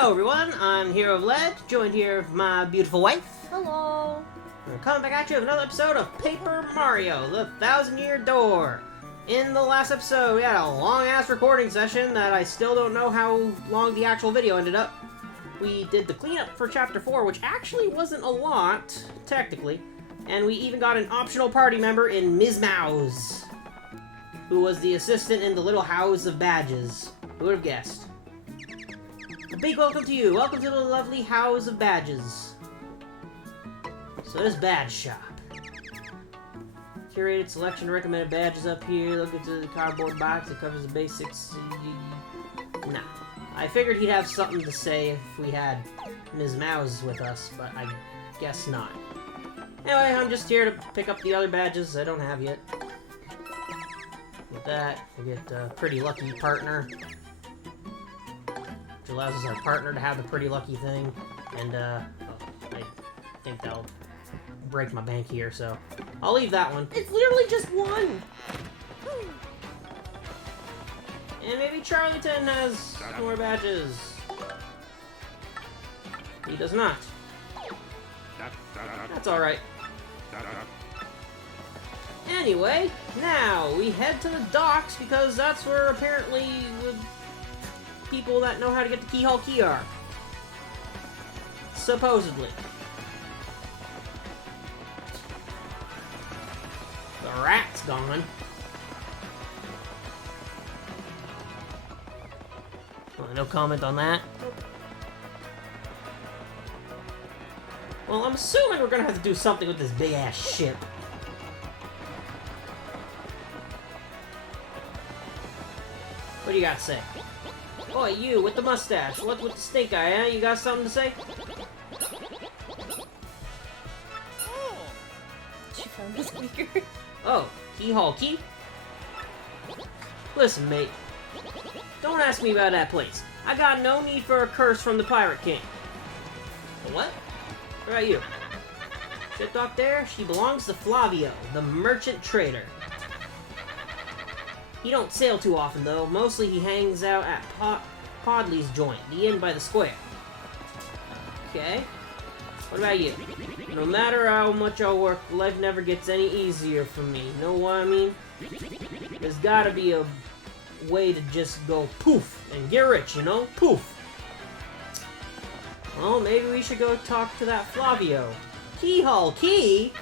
Hello everyone, I'm Herooflead, joined here with my beautiful wife. Hello. We're coming back at you with another episode of Paper Mario, the 1,000-Year Door. In the last episode, we had a long-ass recording session that I still don't know how long the actual video ended up. We did the cleanup for Chapter 4, which actually wasn't a lot, technically. And we even got an optional party member in Ms. Mouse, who was the assistant in the little house of badges. Who would have guessed? A big welcome to you. Welcome to the lovely house of badges. So this badge shop. Curated selection of recommended badges up here. Look into the cardboard box that covers the basics. Nah. I figured he'd have something to say if we had Ms. Mouse with us, but I guess not. Anyway, I'm just here to pick up the other badges I don't have yet. With that, we'll get a Pretty Lucky partner. Which allows us our partner to have the Pretty Lucky thing. And, I think that'll break my bank here, so I'll leave that one. It's literally just one. And maybe Charlieton has more badges. He does not. That's alright. Anyway, now we head to the docks because that's where apparently the people that know how to get the Keelhaul Key are. Supposedly. The rat's gone. No comment on that. Well, I'm assuming we're gonna have to do something with this big-ass ship. What do you got to say? Boy, you with the mustache. What with the stink eye, huh? You got something to say? She found the squeaker. Oh, Keelhaul Key? Listen, mate. Don't ask me about that place. I got no need for a curse from the Pirate King. The what? What about you? Ship dock there? She belongs to Flavio, the merchant trader. He don't sail too often, though. Mostly he hangs out at Podley's joint, the inn by the square. Okay. What about you? No matter how much I work, life never gets any easier for me. Know what I mean? There's gotta be a way to just go poof and get rich, you know? Poof. Well, maybe we should go talk to that Flavio. Keelhaul Key?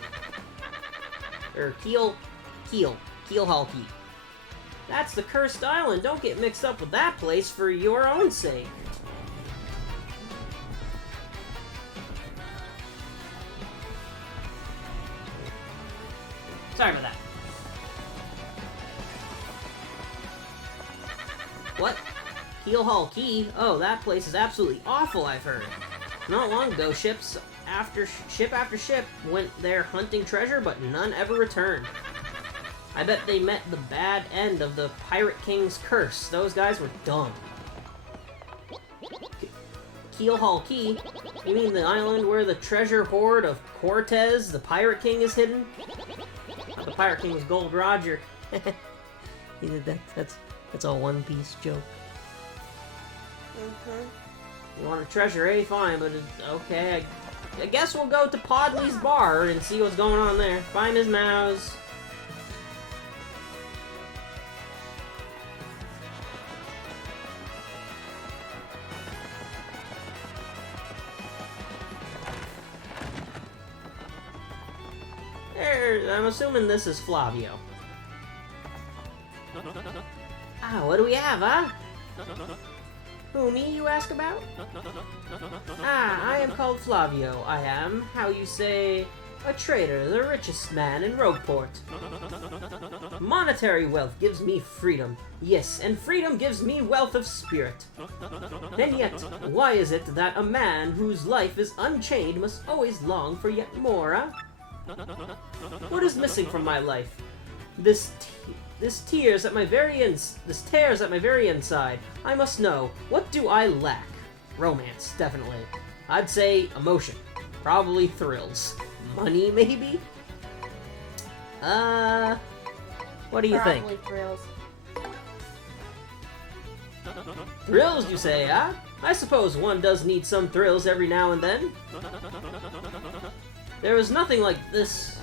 Or Keelhaul Key. That's the cursed island. Don't get mixed up with that place for your own sake. Sorry about that. What? Keelhaul Key? Oh, that place is absolutely awful, I've heard. Not long ago, ship after ship went there hunting treasure, but none ever returned. I bet they met the bad end of the Pirate King's curse. Those guys were dumb. Keelhaul Key? You mean the island where the treasure hoard of Cortez, the Pirate King, is hidden? Thought the Pirate King was Gold Roger. That's a one-piece joke. You want a treasure, eh? Fine, but it's okay. I guess we'll go to Podley's bar and see what's going on there. Find his mouse. There, I'm assuming this is Flavio. Ah, what do we have, huh? Who, me, you ask about? Ah, I am called Flavio. I am, how you say, a trader, the richest man in Rogueport. Monetary wealth gives me freedom. Yes, and freedom gives me wealth of spirit. And yet, why is it that a man whose life is unchained must always long for yet more, huh? What is missing from my life? This tears at my very inside. I must know, what do I lack? Romance, definitely. I'd say emotion. Probably thrills. Money, maybe? What do you think? Probably thrills. Thrills, you say, huh? I suppose one does need some thrills every now and then. There is nothing like this...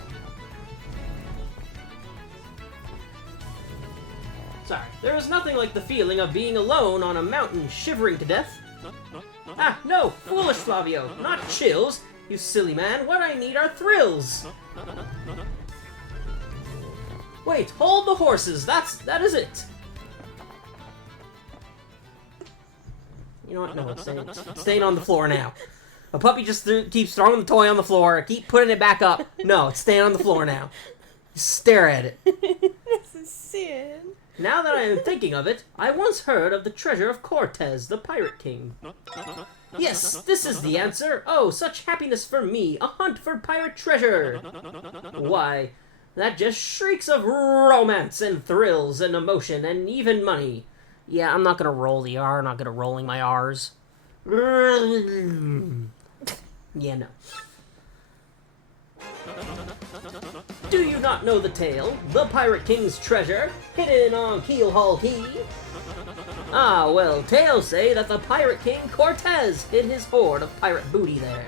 Sorry. There is nothing like the feeling of being alone on a mountain shivering to death. Ah, no! Foolish Flavio! Not chills! You silly man, what I need are thrills! Wait, hold the horses! That is it! You know what? No, it's staying on the floor now. A puppy just keeps throwing the toy on the floor, keep putting it back up. No, it's staying on the floor now. Just stare at it. This is sin. Now that I am thinking of it, I once heard of the treasure of Cortez, the Pirate King. Yes, this is the answer. Oh, such happiness for me, a hunt for pirate treasure. Why, that just shrieks of romance and thrills and emotion and even money. Yeah, I'm not gonna roll the R, I'm not gonna rolling my R's. Yeah, no. Do you not know the tale? The Pirate King's treasure, hidden on Keelhaul Key? Ah, well, tales say that the Pirate King Cortez hid his hoard of pirate booty there.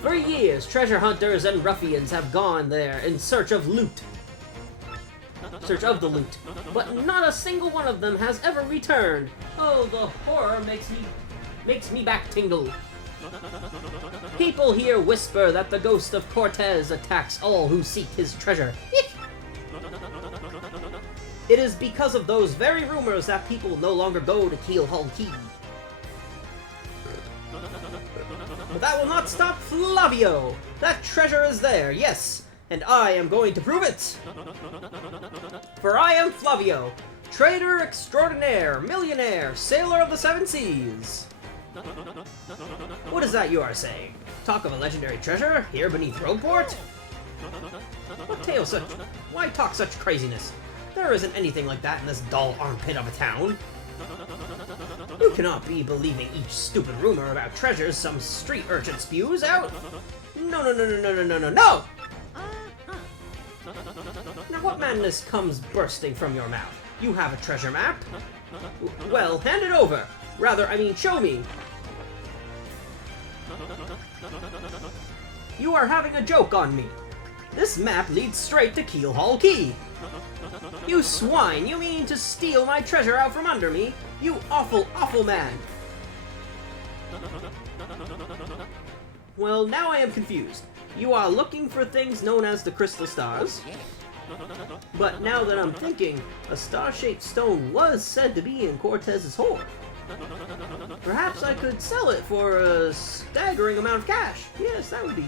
For years, treasure hunters and ruffians have gone there in search of the loot. But not a single one of them has ever returned. Oh, the horror makes me back tingle. People here whisper that the ghost of Cortez attacks all who seek his treasure. It is because of those very rumors that people no longer go to Keelhaul Key. But that will not stop Flavio! That treasure is there, yes, and I am going to prove it! For I am Flavio, trader extraordinaire, millionaire, sailor of the seven seas. What is that you are saying? Talk of a legendary treasure here beneath Rogueport? What tale such? Why talk such craziness? There isn't anything like that in this dull armpit of a town. You cannot be believing each stupid rumor about treasures some street urchin spews out. No! Now what madness comes bursting from your mouth? You have a treasure map? Well, hand it over. Rather, I mean, show me. You are having a joke on me. This map leads straight to Keelhaul Key. You swine, you mean to steal my treasure out from under me? You awful, awful man. Well, now I am confused. You are looking for things known as the crystal stars. But now that I'm thinking, a star-shaped stone was said to be in Cortez's hoard. Perhaps I could sell it for a staggering amount of cash. Yes, that would be...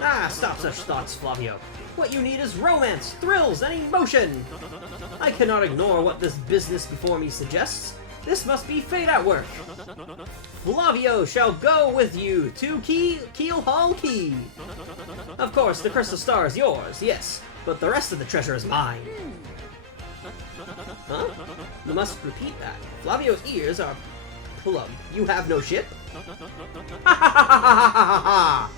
Ah, stop such thoughts, Flavio. What you need is romance, thrills, and emotion. I cannot ignore what this business before me suggests. This must be fate at work. Flavio shall go with you to Keelhaul Key. Of course, the crystal star is yours, yes, but the rest of the treasure is mine. Huh? You must repeat that. Flavio's ears are plugged. You have no ship? Ha ha ha ha ha ha ha!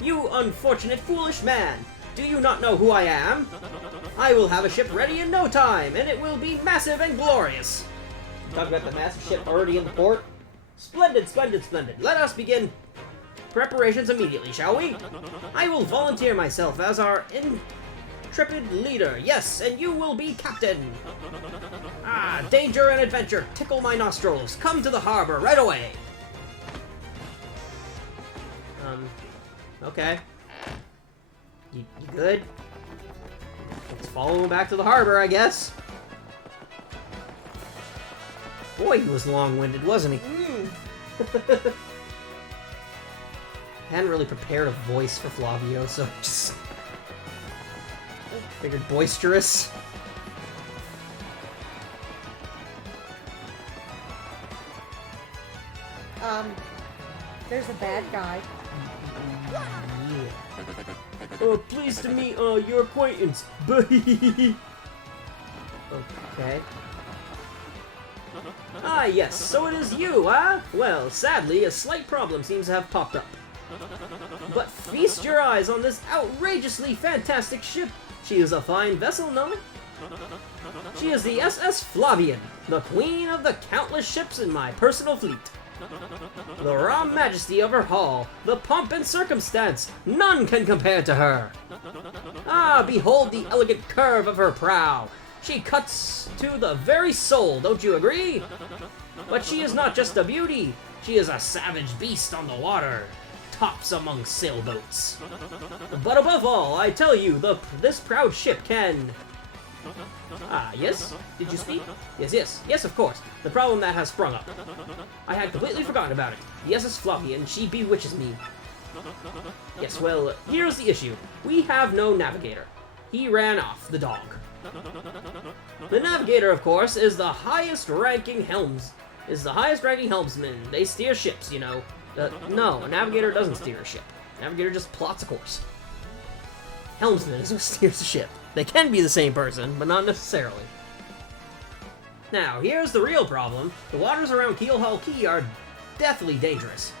You unfortunate foolish man! Do you not know who I am? I will have a ship ready in no time, and it will be massive and glorious. Talk about the massive ship already in the port? Splendid, splendid, splendid. Let us begin preparations immediately, shall we? I will volunteer myself as our intrepid leader, yes, and you will be captain. Ah, danger and adventure tickle my nostrils. Come to the harbor right away. Okay. You good? Let's follow him back to the harbor, I guess. Boy, he was long-winded, wasn't he? Hadn't really prepared a voice for Flavio, so just figured boisterous. There's a bad guy. Yeah. Pleased to meet your acquaintance. Okay. Ah, yes, so it is you, huh? Well, sadly, a slight problem seems to have popped up. But feast your eyes on this outrageously fantastic ship. She is a fine vessel, no? She is the SS Flavian. the queen of the countless ships in my personal fleet. The raw majesty of her hull, the pomp and circumstance, none can compare to her. Ah, behold the elegant curve of her prow. She cuts to the very soul, don't you agree? But she is not just a beauty, she is a savage beast on the water, tops among sailboats. But above all, I tell you, this proud ship can... Ah, yes? Did you speak? Yes, of course. The problem that has sprung up. I had completely forgotten about it. The SS Fluffy, and she bewitches me. Yes, well, here's the issue. We have no navigator. He ran off, the dog. The navigator, of course, is the highest-ranking helmsman. They steer ships, you know. No, a navigator doesn't steer a ship. Navigator just plots a course. Helmsman is who steers the ship. They can be the same person, but not necessarily. Now, here's the real problem. The waters around Keelhaul Key are deathly dangerous.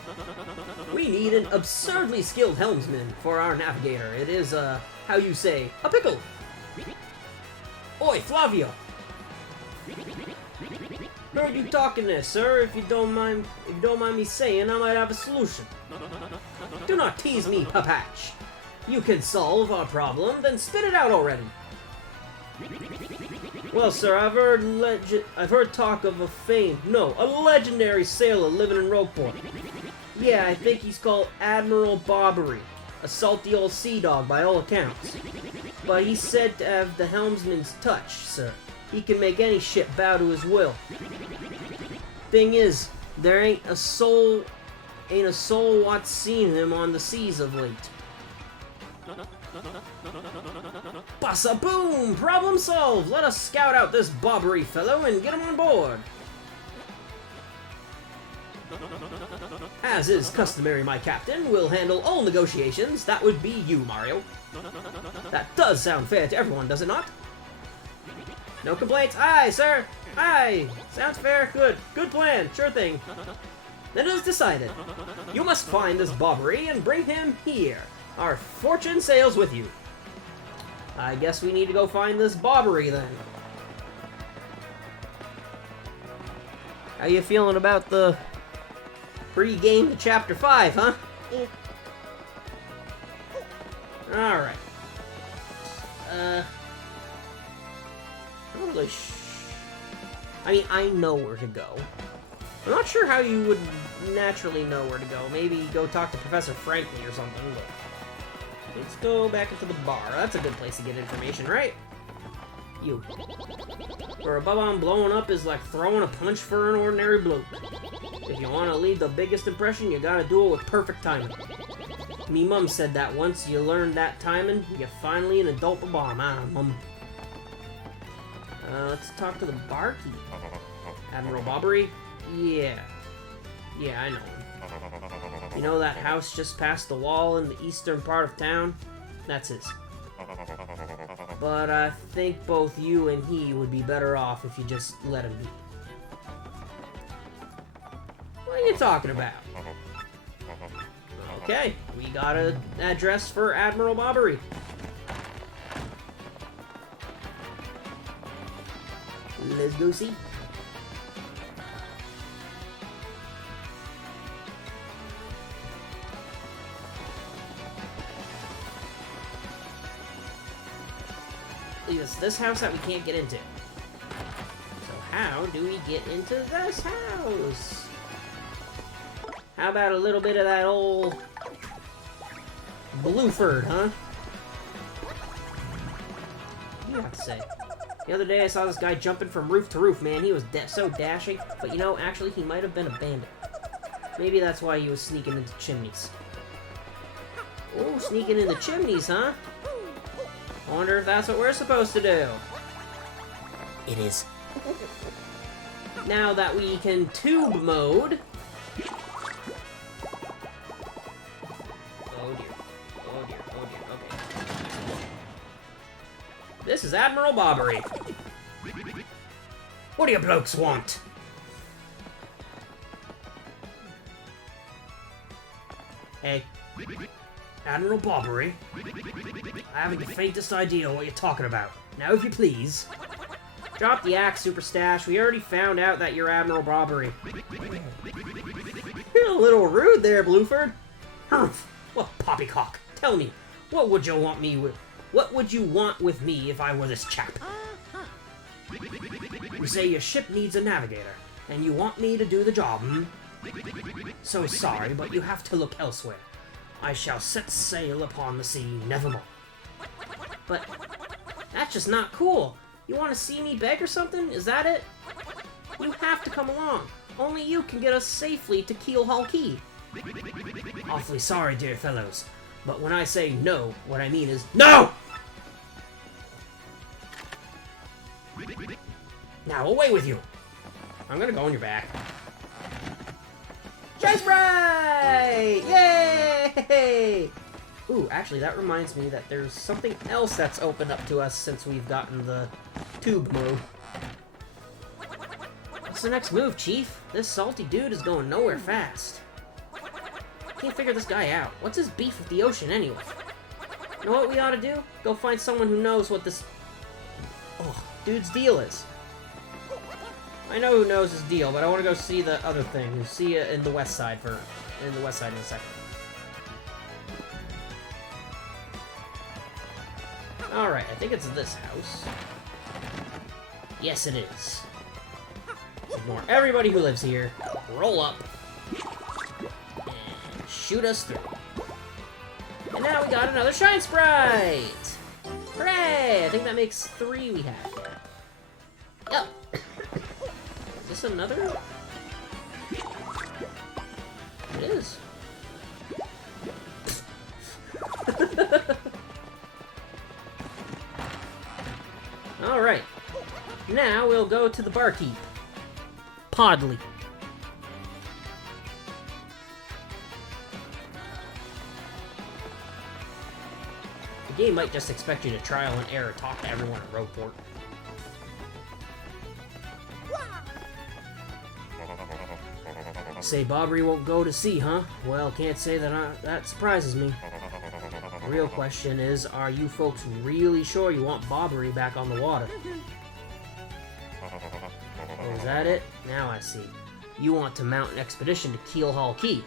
We need an absurdly skilled helmsman for our navigator. It is, how you say, a pickle. Oi, Flavio! Heard you talking there, sir. If you don't mind me saying, I might have a solution. Do not tease me, Papatch. You can solve our problem, then spit it out already. Well, sir, I've heard talk of a legendary sailor living in Rogueport. Yeah, I think he's called Admiral Bobbery, a salty old sea dog by all accounts. But he's said to have the helmsman's touch, sir. He can make any ship bow to his will. Thing is, there ain't a soul what's seen him on the seas of late. Bassa boom! Problem solved! Let us scout out this Bobbery fellow and get him on board. As is customary, my captain, we'll handle all negotiations. That would be you, Mario. That does sound fair to everyone, does it not? No complaints. Aye, sir. Aye. Sounds fair. Good. Good plan. Sure thing. Then it is decided. You must find this Bobbery and bring him here. Our fortune sails with you. I guess we need to go find this Bobbery then. How you feeling about the pre-game to Chapter 5, huh? Alright. I mean, I know where to go. I'm not sure how you would naturally know where to go. Maybe go talk to Professor Franklin or something, but... Let's go back into the bar. That's a good place to get information, right? You. For a bub-on blowing up is like throwing a punch for an ordinary bloke. If you want to leave the biggest impression, you gotta do it with perfect timing. Me mum said that once you learn that timing, you're finally an adult bomb. Ah, mum. Let's talk to the barkeep. Admiral Bobbery? Yeah. Yeah, I know him. You know that house just past the wall in the eastern part of town? That's his. But I think both you and he would be better off if you just let him be. What are you talking about? Okay, we got an address for Admiral Bobbery. Let's go see. It's this house that we can't get into. So how do we get into this house? How about a little bit of that old Blueford, huh? What do you have to say? The other day I saw this guy jumping from roof to roof, man. He was so dashing. But you know, actually he might have been a bandit. Maybe that's why he was sneaking into chimneys. Oh, sneaking into chimneys, huh? I wonder if that's what we're supposed to do. It is. Now that we can tube mode. Oh dear. Oh dear. Oh dear. Okay. This is Admiral Bobbery. What do you blokes want? Hey. Admiral Bobbery? I haven't the faintest idea what you're talking about. Now, if you please. Drop the axe, Super Stash. We already found out that you're Admiral Bobbery. You're a little rude there, Blueford. Humph! What poppycock? Tell me, what would you want me with? What would you want with me if I were this chap? You say your ship needs a navigator, and you want me to do the job, hmm? So sorry, but you have to look elsewhere. I shall set sail upon the sea nevermore. But that's just not cool. You want to see me beg or something? Is that it? You have to come along. Only you can get us safely to Keelhaul Key. Awfully sorry, dear fellows, but when I say no, what I mean is no! Now, away with you! I'm gonna go on your back. Chase Sprite! Yay! Ooh, actually, that reminds me that there's something else that's opened up to us since we've gotten the tube move. What's the next move, Chief? This salty dude is going nowhere fast. Can't figure this guy out. What's his beef with the ocean, anyway? You know what we ought to do? Go find someone who knows what this dude's deal is. I know who knows his deal, but I want to go see the other thing. We'll see it in the west side in a second. Alright, I think it's this house. Yes, it is. Ignore everybody who lives here. Roll up. And shoot us through. And now we got another Shine Sprite! Hooray! I think that makes 3 we have here. Yep. Is this another? It is. Alright. Now we'll go to the barkeep. Podley. The game might just expect you to trial and error talk to everyone at Rogueport. Say Bobbery won't go to sea, huh? Well, can't say that surprises me. The real question is, are you folks really sure you want Bobbery back on the water? Oh, is that it? Now I see. You want to mount an expedition to Keelhaul Key.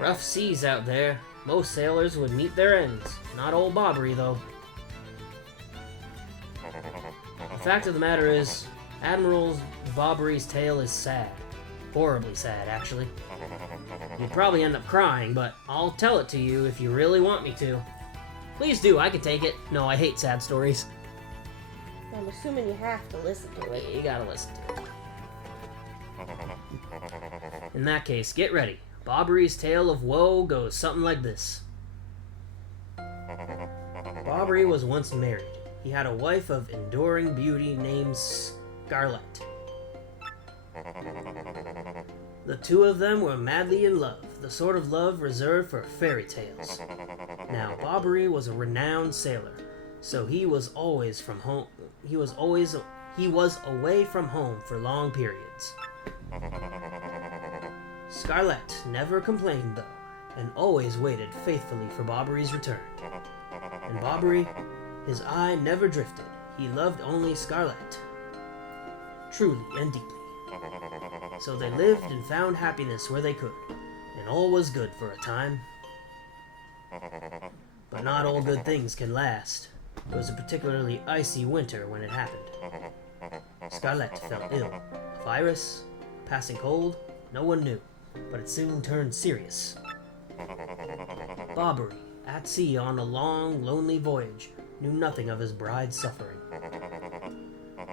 Rough seas out there. Most sailors would meet their ends. Not old Bobbery, though. The fact of the matter is, Admiral Bobbery's tale is sad. Horribly sad, actually. You'd probably end up crying, but I'll tell it to you if you really want me to. Please do, I can take it. No, I hate sad stories. I'm assuming you have to listen to it. You gotta listen to it. In that case, get ready. Bobbery's tale of woe goes something like this. Bobbery was once married. He had a wife of enduring beauty named Scarlett. The two of them were madly in love, the sort of love reserved for fairy tales. Now, Bobbery was a renowned sailor, so he was away from home for long periods. Scarlett never complained, though, and always waited faithfully for Bobbery's return. And Bobbery, his eye never drifted. He loved only Scarlett, truly and deeply. So they lived and found happiness where they could, and all was good for a time. But not all good things can last. It was a particularly icy winter when it happened. Scarlett fell ill. A virus? A passing cold? No one knew, but it soon turned serious. Bobbery, at sea on a long, lonely voyage, knew nothing of his bride's suffering.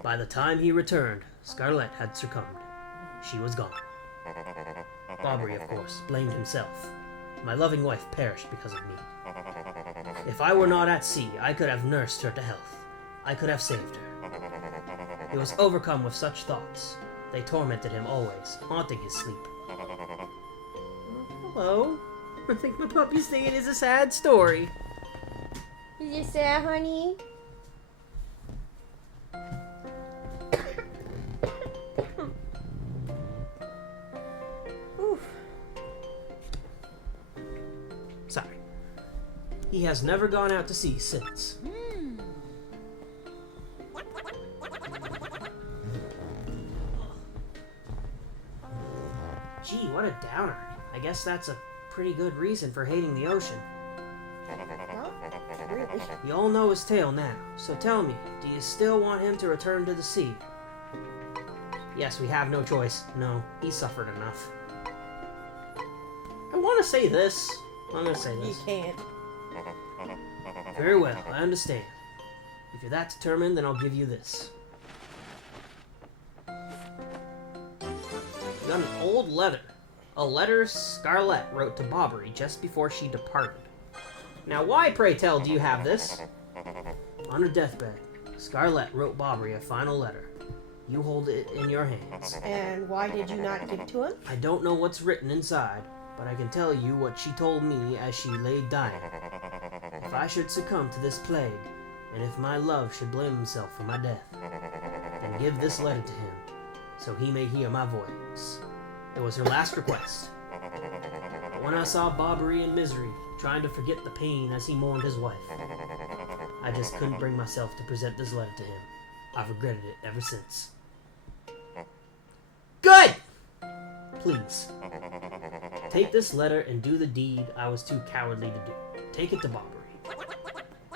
By the time he returned, Scarlett had succumbed. She was gone. Bobbery, of course, blamed himself. My loving wife perished because of me. If I were not at sea, I could have nursed her to health. I could have saved her. He was overcome with such thoughts. They tormented him always, haunting his sleep. Hello? I think my puppy's thinking it's a sad story. Is it sad, honey? Oof. Sorry. He has never gone out to sea since. Gee, what a downer. I guess that's a pretty good reason for hating the ocean. Not really. You all know his tale now, so tell me, do you still want him to return to the sea? Yes, we have no choice. No, he suffered enough. I want to say this. I'm going to say You this. can't. Very well, I understand. If you're that determined, then I'll give you this. You got an old letter. A letter Scarlett wrote to Bobbery just before she departed. Now, why, pray tell, do you have this? On her deathbed, Scarlett wrote Bobbery a final letter. You hold it in your hands. And why did you not give it to him? I don't know what's written inside, but I can tell you what she told me as she lay dying. If I should succumb to this plague, and if my love should blame himself for my death, then give this letter to him, so he may hear my voice. It was her last request. But when I saw Bobbery in misery, trying to forget the pain as he mourned his wife, I just couldn't bring myself to present this letter to him. I've regretted it ever since. Good! Please, take this letter and do the deed I was too cowardly to do. Take it to Bobbery.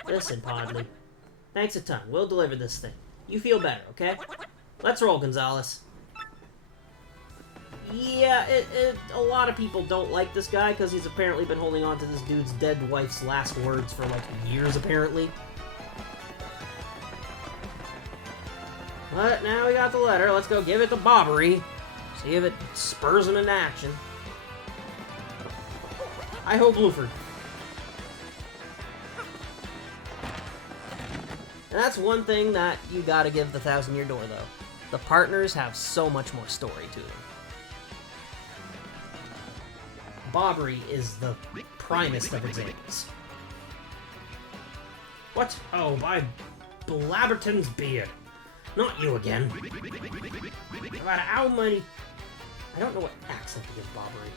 Listen, Podley. Thanks a ton. We'll deliver this thing. You feel better, okay? Let's roll, Gonzalez. Yeah, a lot of people don't like this guy because he's apparently been holding on to this dude's dead wife's last words for like years, apparently. But now we got the letter. Let's go give it to Bobbery. See if it spurs him into action. I hope Bluford. And that's one thing that you gotta give the Thousand Year Door, though. The partners have so much more story to them. Bobbery is the primest of examples. What? Oh, by Blabberton's beard. Not you again. About how many... I don't know what accent to give Bobbery.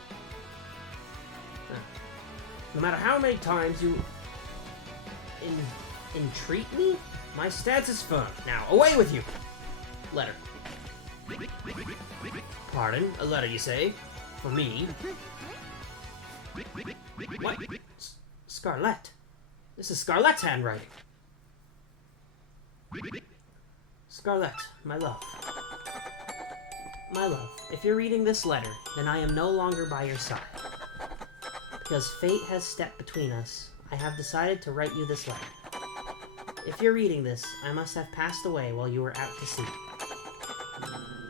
No matter how many times you... entreat me, my stance is firm. Now, away with you! Letter. Pardon? A letter, you say? For me? What? Scarlett. This is Scarlett's handwriting. Scarlett, my love. My love, if you're reading this letter, then I am no longer by your side. Because fate has stepped between us, I have decided to write you this letter. If you're reading this, I must have passed away while you were out to sea.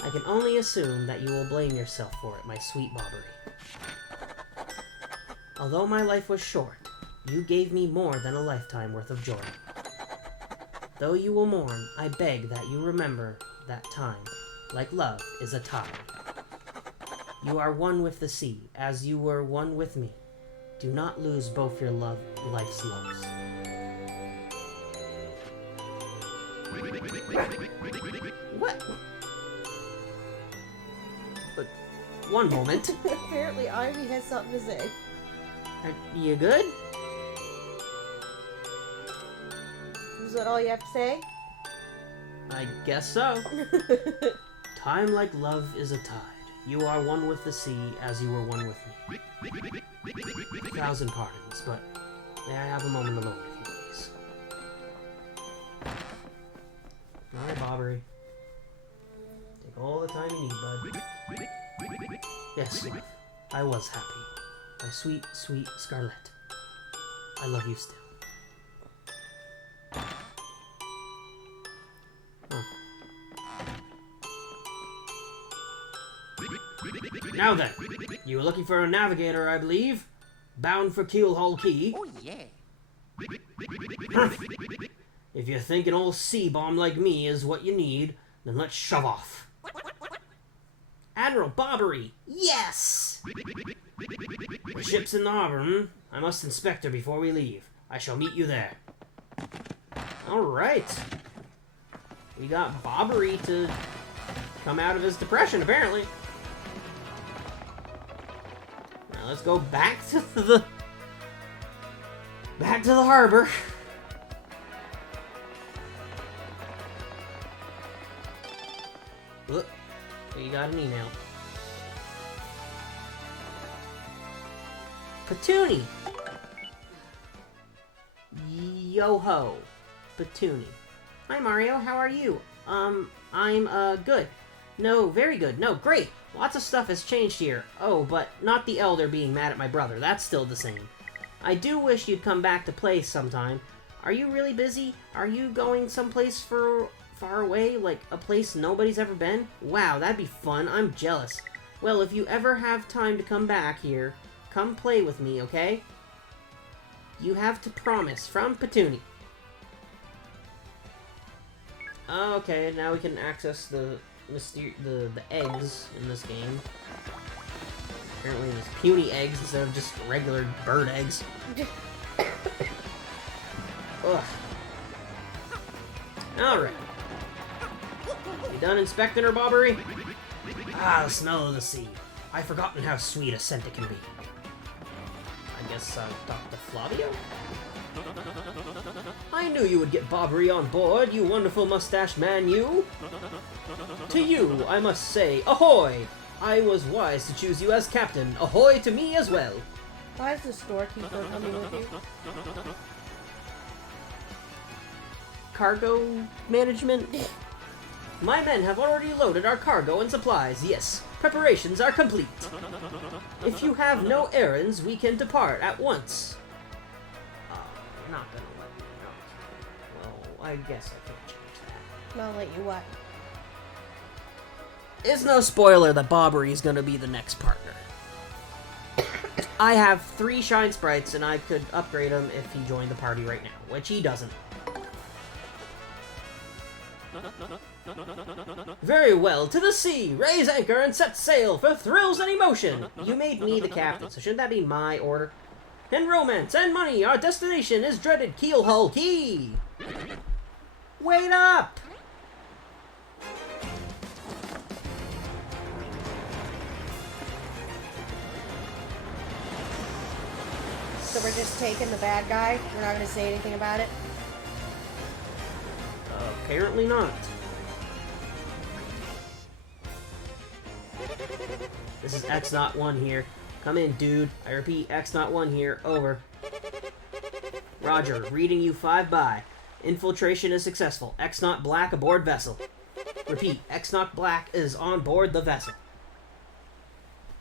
I can only assume that you will blame yourself for it, my sweet Bobbery. Although my life was short, you gave me more than a lifetime worth of joy. Though you will mourn, I beg that you remember that time, like love, is a tide. You are one with the sea, as you were one with me. Do not lose both your life's loves. What? But, one moment. Apparently Ivy has something to say. Are you good? Is that all you have to say? I guess so. Time like love is a tide. You are one with the sea as you were one with me. 1,000 pardons, but may I have a moment alone with you, please? Alright, Bobbery. Take all the time you need, bud. Yes, love. I was happy. My sweet, sweet Scarlett. I love you still. Now then, you were looking for a navigator, I believe? Bound for Keelhaul Key? Oh, yeah. If you think an old sea bomb like me is what you need, then let's shove off. Admiral Bobbery! Yes! The ship's in the harbor, hmm? I must inspect her before we leave. I shall meet you there. Alright. We got Bobbery to come out of his depression, apparently. Now let's go back to the... harbor. Look, we got an email. Petuni. Yo-ho. Petuni. Hi, Mario. How are you? I'm, good. No, very good. No, great. Lots of stuff has changed here. Oh, but not the Elder being mad at my brother. That's still the same. I do wish you'd come back to play sometime. Are you really busy? Are you going someplace far away, like a place nobody's ever been? Wow, that'd be fun. I'm jealous. Well, if you ever have time to come back here, come play with me, okay? You have to promise. From Petuni. Okay, now we can access the eggs in this game. Apparently there's puny eggs instead of just regular bird eggs. Ugh. Alright. You done inspecting her, Bobbery? Ah, the smell of the sea. I've forgotten how sweet a scent it can be. I guess I'll talk to Flavio? I knew you would get Bobbery on board, you wonderful mustache man, you! To you, I must say, ahoy! I was wise to choose you as captain. Ahoy to me as well! Why is the storekeeper coming with you? Cargo management? My men have already loaded our cargo and supplies, yes. Preparations are complete. If you have no errands, we can depart at once. Not gonna let me know. Well, I guess I can't change that. I'll let you what? It's no spoiler that Bobbery is gonna be the next partner. I have 3 Shine Sprites, and I could upgrade him if he joined the party right now, which he doesn't. Very well, to the sea! Raise anchor and set sail for thrills and emotion! You made me the captain, so shouldn't that be my order? And romance and money, our destination is dreaded Keelhaul Key! Wait up! So we're just taking the bad guy? We're not going to say anything about it? Apparently not. This is X-01 here. Come in, dude. I repeat, X-01 here. Over. Roger. Reading you 5 by. Infiltration is successful. X-Not Black aboard vessel. Repeat, X-Not Black is on board the vessel.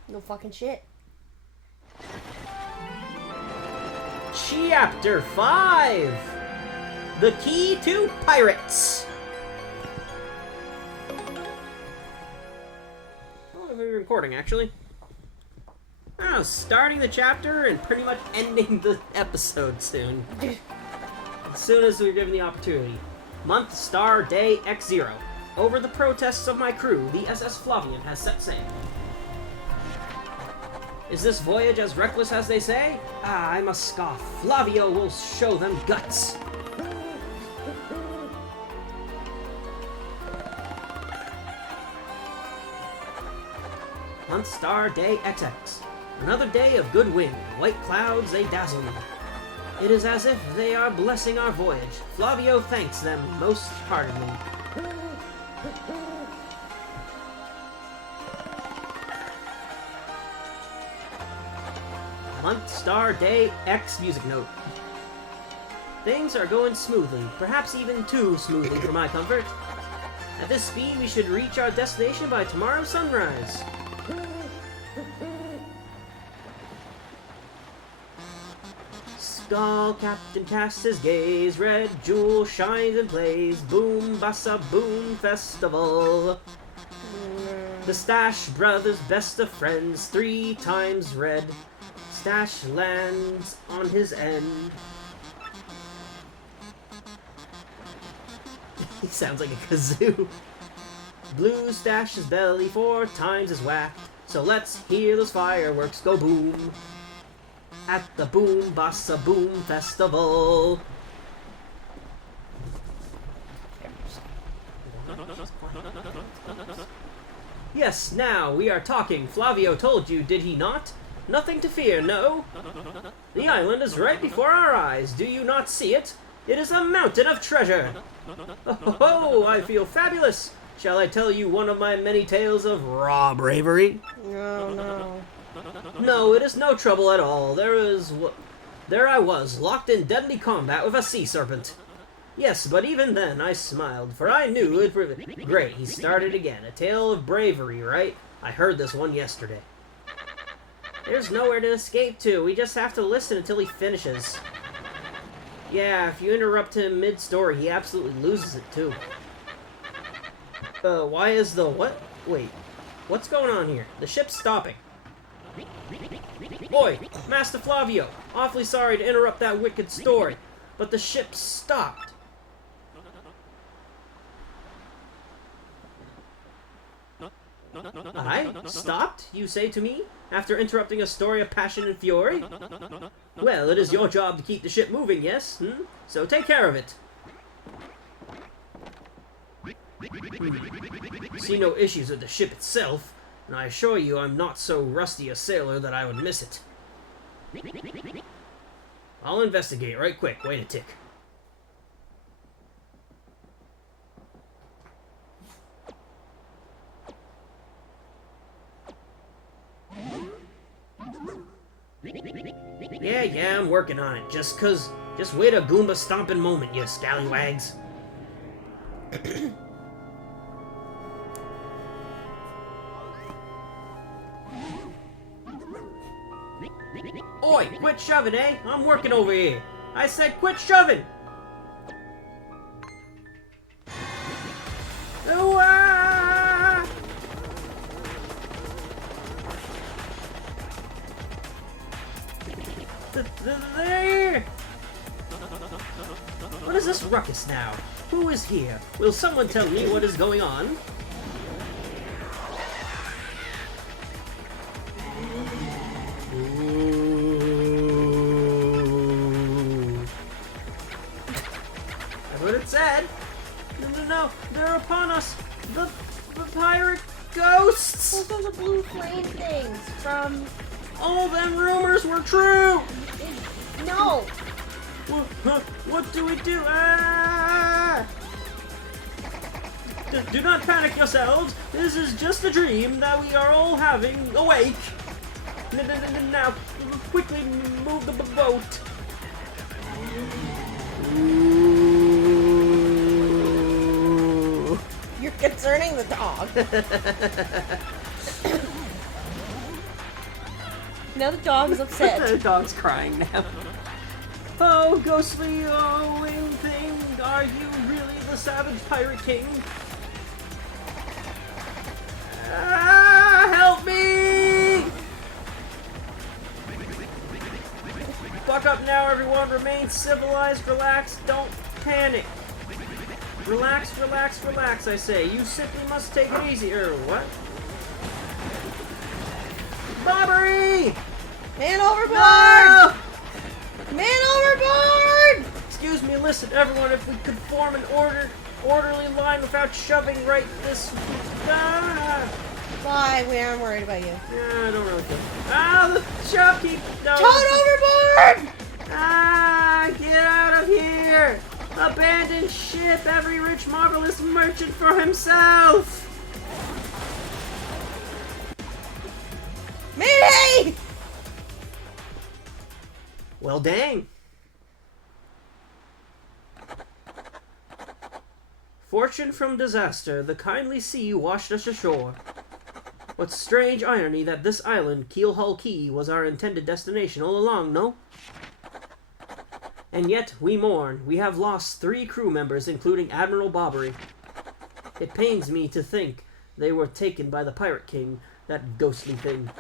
No fucking shit. Chapter 5! The Key to Pirates! Oh, we're recording, actually. Oh, starting the chapter and pretty much ending the episode soon. As soon as we're given the opportunity. Month, star, day, X0. Over the protests of my crew, the SS Flavian has set sail. Is this voyage as reckless as they say? Ah, I must scoff. Flavio will show them guts. Month, star, day, XX. Another day of good wind. White clouds, they dazzle me. It is as if they are blessing our voyage. Flavio thanks them most heartily. Month, star, day, X music note. Things are going smoothly, perhaps even too smoothly for my comfort. At this speed, we should reach our destination by tomorrow's sunrise. Skull Captain casts his gaze, red jewel shines and plays, boom bassa boom festival. The Stash brothers, best of friends, 3 times red. Stash lands on his end. He sounds like a kazoo. Blue Stash's belly 4 times is whacked. So let's hear those fireworks go boom. At the Boom Bassa Boom Festival. Yes, now we are talking. Flavio told you, did he not? Nothing to fear, no? The island is right before our eyes. Do you not see it? It is a mountain of treasure. Oh, I feel fabulous. Shall I tell you one of my many tales of raw bravery? No, no. No, it is no trouble at all. There I was, locked in deadly combat with a sea serpent. Yes, but even then I smiled, for I knew it would... Great, he started again. A tale of bravery, right? I heard this one yesterday. There's nowhere to escape to. We just have to listen until he finishes. Yeah, if you interrupt him mid-story, he absolutely loses it, too. Why is the what? Wait, what's going on here? The ship's stopping. Oi, Master Flavio, awfully sorry to interrupt that wicked story, but the ship stopped. I? Stopped, you say to me, after interrupting a story of passion and fury? Well, it is your job to keep the ship moving, yes? So take care of it. See no issues with the ship itself, and I assure you I'm not so rusty a sailor that I would miss it. I'll investigate right quick. Wait a tick. Yeah, I'm working on it. Just wait a Goomba stomping moment, you scallywags. Oi, quit shoving, eh? I'm working over here. I said quit shoving! Ooh-ah! There! What is this ruckus now? Who is here? Will someone tell me what is going on? That's what it said. No, they're upon us. The pirate ghosts. Those are the blue flame things from... All them rumors were true. No. What do we do? Ah! Do not panic yourselves. This is just a dream that we are all having. Awake. Now, quickly move the boat. You're concerning the dog. Now the dog's upset. The dog's crying now. Oh, ghostly wing thing, are you really the savage pirate king? Ah, help me! Buck up now, everyone. Remain civilized, relax, don't panic. Relax, relax, relax, I say. You simply must take it easy. What? Bobbery! Man overboard! No! Man overboard! Excuse me, listen, everyone, if we could form an orderly line without shoving right this... Ah! Why? We aren't worried about you. Yeah, I don't really care. Ah, the shopkeep... No. Toad overboard! Ah, get out of here! Abandon ship, every rich marvelous merchant for himself! Mayday! Well, dang. Fortune from disaster, the kindly sea washed us ashore. What strange irony that this island, Keelhaul Key, was our intended destination all along, no? And yet, we mourn. We have lost 3 crew members, including Admiral Bobbery. It pains me to think they were taken by the Pirate King, that ghostly thing.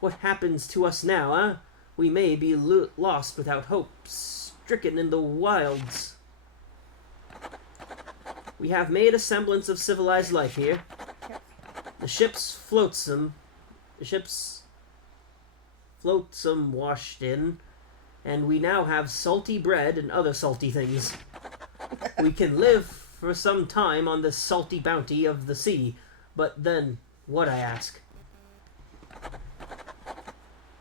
What happens to us now, eh? We may be lost without hope, stricken in the wilds. We have made a semblance of civilized life here. The ship's flotsam washed in, and we now have salty bread and other salty things. We can live for some time on this salty bounty of the sea, but then, what, I ask?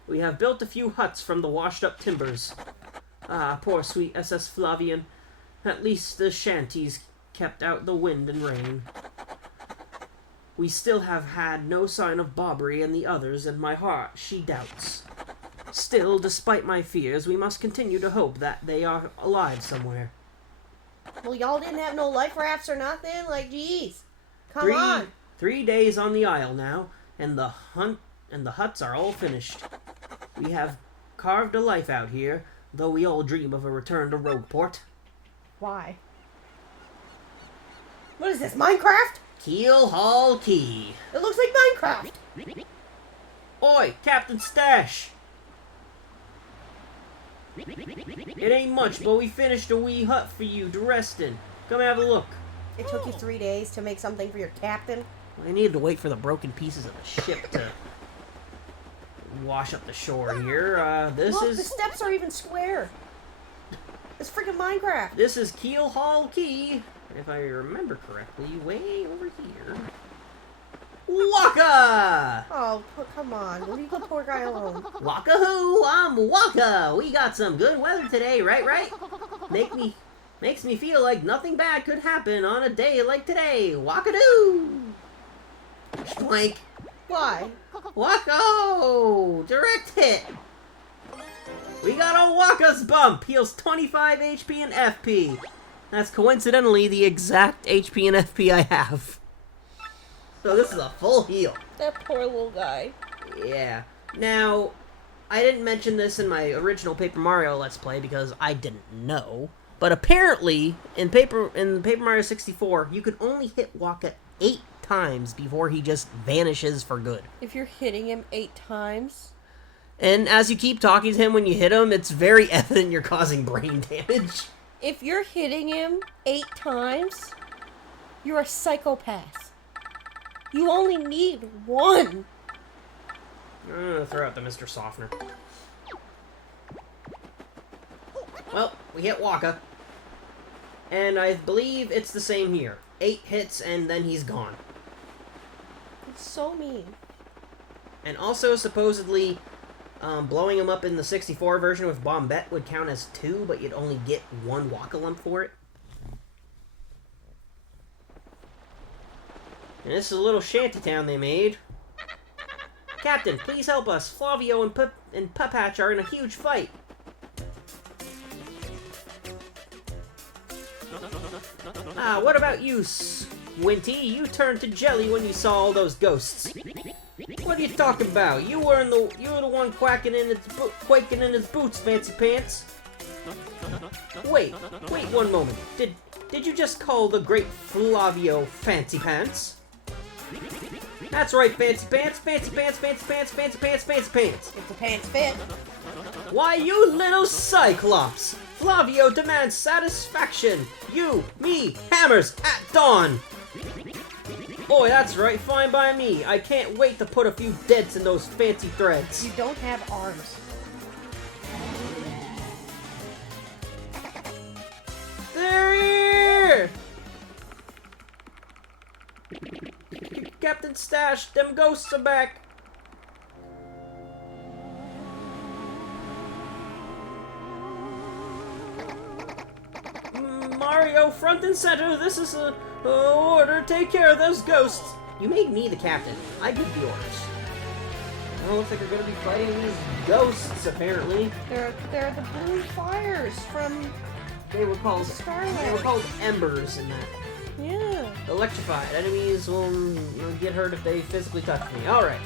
We have built a few huts from the washed-up timbers. Ah, poor sweet SS Flavian. At least the shanties kept out the wind and rain. We still have had no sign of Bobbery and the others, and my heart, she doubts. Still, despite my fears, we must continue to hope that they are alive somewhere. Well, y'all didn't have no life rafts or nothing? Like, geez. Come on. 3 days on the isle now, and the huts are all finished. We have carved a life out here, though we all dream of a return to Rogueport. Why? What is this, Minecraft? Keelhaul Key. It looks like Minecraft. Oi, Captain Stash! It ain't much, but we finished a wee hut for you to rest in. Come have a look. It took you 3 days to make something for your captain? I needed to wait for the broken pieces of the ship to wash up the shore here. Look, the steps are even square. It's freaking Minecraft. This is Keelhaul Key, if I remember correctly, way over here. Waka! Oh, come on. Leave the poor guy alone. Waka-hoo, I'm Waka! We got some good weather today, right? Makes me feel like nothing bad could happen on a day like today. Waka-doo! Schwank. Why? Wacko! Direct hit! We got a Waka's bump! Heals 25 HP and FP. That's coincidentally the exact HP and FP I have. So this is a full heal. That poor little guy. Yeah. Now, I didn't mention this in my original Paper Mario Let's Play because I didn't know. But apparently, in Paper Mario 64, you could only hit Waka 8 times before he just vanishes for good. If you're hitting him 8 times? And as you keep talking to him when you hit him, it's very evident you're causing brain damage. If you're hitting him 8 times, you're a psychopath. You only need 1. I'm gonna throw out the Mr. Softener. Well, we hit Waka. And I believe it's the same here. 8 hits and then he's gone. It's so mean. And also, supposedly, blowing him up in the 64 version with Bombette would count as 2, but you'd only get 1 Waka Lump for it. And this is a little shantytown they made. Captain, please help us. Flavio and Pupatch are in a huge fight. Ah, what about you, Squinty? You turned to jelly when you saw all those ghosts. What are you talking about? You were the one quaking in his boots, Fancy Pants. Wait one moment. Did you just call the great Flavio Fancy Pants? That's right, Fancy Pants, Fancy Pants, Fancy Pants, Fancy Pants, Fancy Pants. If the pants fit. Why, you little Cyclops! Flavio demands satisfaction! You, me, hammers, at dawn! Boy, that's right, fine by me. I can't wait to put a few dents in those fancy threads. You don't have arms. They're here! Captain Stash, them ghosts are back! Mario, front and center, this is a order. Take care of those ghosts. You made me the captain. I give the orders. Well, looks like we're going to be fighting these ghosts, apparently. They're the blue fires from They were called Scarlet. They were called embers in that. Yeah. Electrified. Enemies will get hurt if they physically touch me. Alright.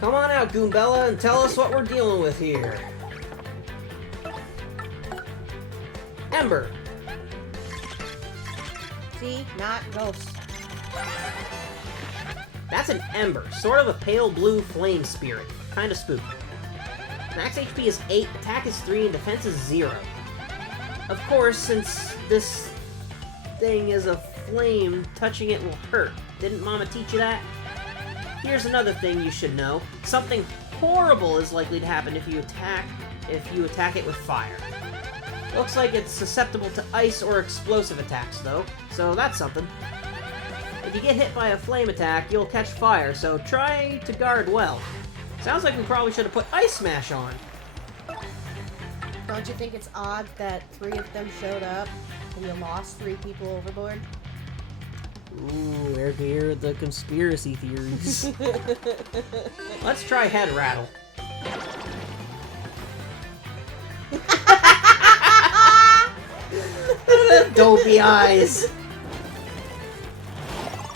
Come on out, Goombella, and tell us what we're dealing with here. Ember. See? Not ghosts. That's an ember, sort of a pale blue flame spirit. Kinda spooky. Max HP is 8, attack is 3, and defense is 0. Of course, since this thing is a flame, touching it will hurt. Didn't Mama teach you that? Here's another thing you should know. Something horrible is likely to happen if you attack it with fire. Looks like it's susceptible to ice or explosive attacks, though, so that's something. If you get hit by a flame attack, you'll catch fire, so try to guard well. Sounds like we probably should have put Ice Smash on. Don't you think it's odd that 3 of them showed up and you lost 3 people overboard? Ooh, they're here the conspiracy theories. Let's try head rattle. Dopey eyes.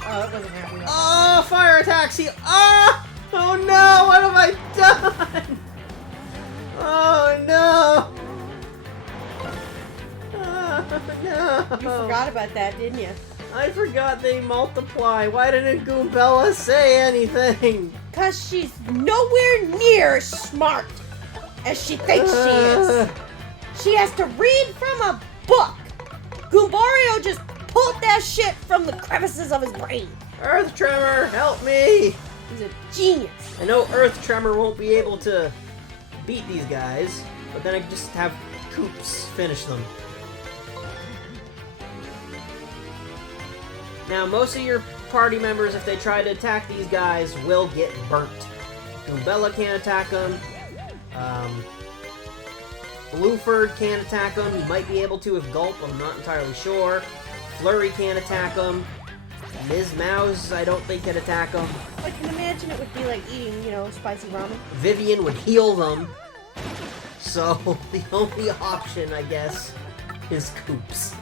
Oh, it wasn't happy. Oh, fire attacks! Oh! Oh no! What have I done? Oh no! Oh no! You forgot about that, didn't you? I forgot they multiply. Why didn't Goombella say anything? Cause she's nowhere near as smart as she thinks she is. She has to read from a book. Goombario just pulled that shit from the crevices of his brain. Earth Tremor, help me! He's a genius. I know Earth Tremor won't be able to beat these guys, but then I can just have Koops finish them. Now, most of your party members, if they try to attack these guys, will get burnt. Goombella can't attack them. Blueford can't attack them. He might be able to with Gulp, I'm not entirely sure. Flurry can't attack them. Ms. Mouse, I don't think can attack them. I can imagine it would be like eating, spicy ramen. Vivian would heal them. So, the only option, I guess, is Koops.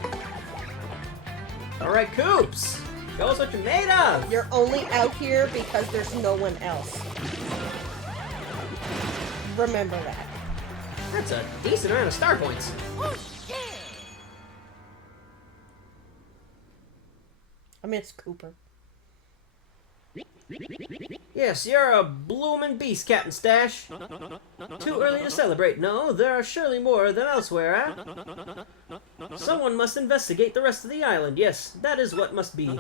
Alright, Koops! Show us what you're made of! You're only out here because there's no one else. Remember that. That's a decent amount of star points. I mean, it's Cooper. Yes, you're a bloomin' beast, Captain Stash. Too early to celebrate. No, there are surely more than elsewhere, Someone must investigate the rest of the island. Yes, that is what must be.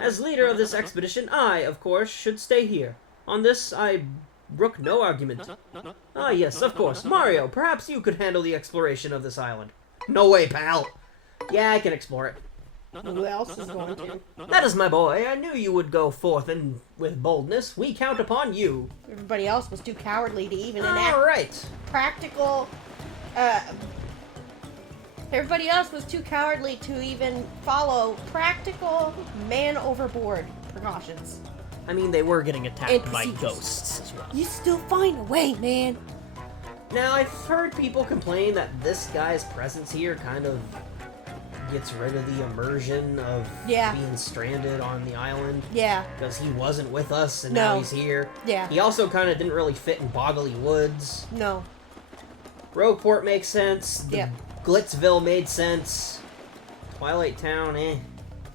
As leader of this expedition, I, of course, should stay here. On this, I brook no argument. Ah, yes, of course. Mario, perhaps you could handle the exploration of this island. No way, pal. Yeah, I can explore it. Who else is going to? That is my boy. I knew you would go forth and with boldness. We count upon you. Everybody else was too cowardly to even enact Alright. practical, everybody else was too cowardly to even follow practical man overboard precautions. I mean, they were getting attacked And by procedures. ghosts as well. You still find a way, man. Now, I've heard people complain that this guy's presence here kind of gets rid of the immersion of being stranded on the island. Yeah. Because he wasn't with us, and now he's here. Yeah. He also kind of didn't really fit in Boggly Woods. No. Rogueport makes sense. The Glitzville made sense. Twilight Town, eh.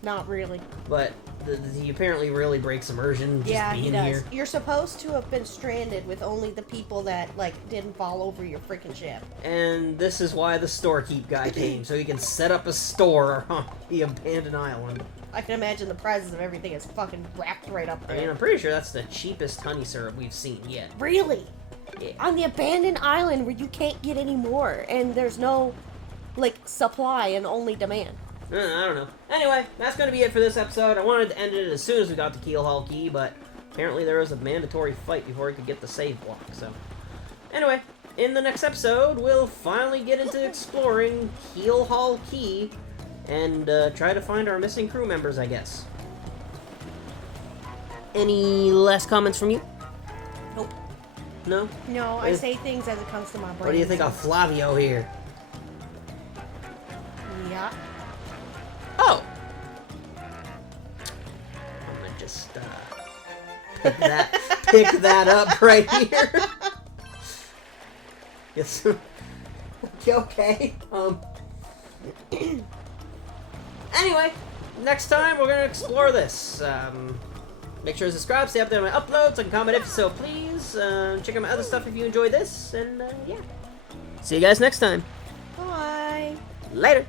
Not really. But he apparently really breaks immersion just being he does. here. You're supposed to have been stranded with only the people that, didn't fall over your freaking ship. And this is why the storekeep guy came, so he can set up a store on the abandoned island. I can imagine the prices of everything is fucking wrapped right up there. I mean, I'm pretty sure that's the cheapest honey syrup we've seen yet. Really? Yeah. On the abandoned island where you can't get any more, and there's no, supply and only demand. I don't know. Anyway, that's going to be it for this episode. I wanted to end it as soon as we got to Keelhaul Key, but apparently there was a mandatory fight before we could get the save block, so... Anyway, in the next episode, we'll finally get into exploring Keelhaul Key and try to find our missing crew members, I guess. Any last comments from you? Nope. No? No, I say things as it comes to my brain. What do you think of Flavio here? Yeah. Oh! I'm gonna just, pick that up right here. Yes. Okay. Anyway, next time we're gonna explore this. Make sure to subscribe, stay up there on my uploads, and comment if so, please. Check out my other stuff if you enjoyed this, and yeah. See you guys next time. Bye. Later.